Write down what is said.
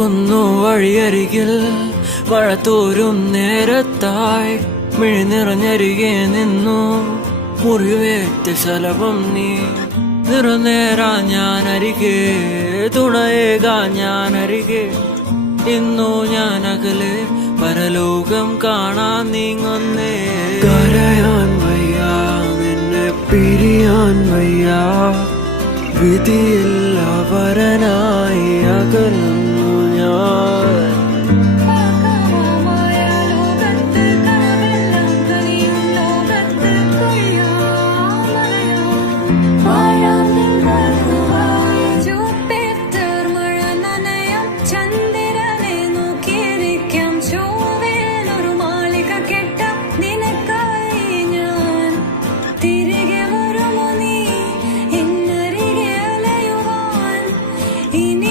ഓർക്കുന്നു വഴിയരികിൽ മഴ തോരും നേരത്തായി മിഴി നിറഞ്ഞരികെ നിന്നു മുറിവേറ്റ ശലഭം നീ നിറനേരാ ഞാനരികെ തുണയേകാ ഞാനരികെ ഇന്നു ഞാൻ അകലെ പരലോകം കാണാൻ നീങ്ങുന്നേ കരയാൻ വയ്യ നിന്നെ പിരിയാൻ വയ്യ വിധിയില്ല വരനായി അകലുന്നു ഞാൻ ഇനി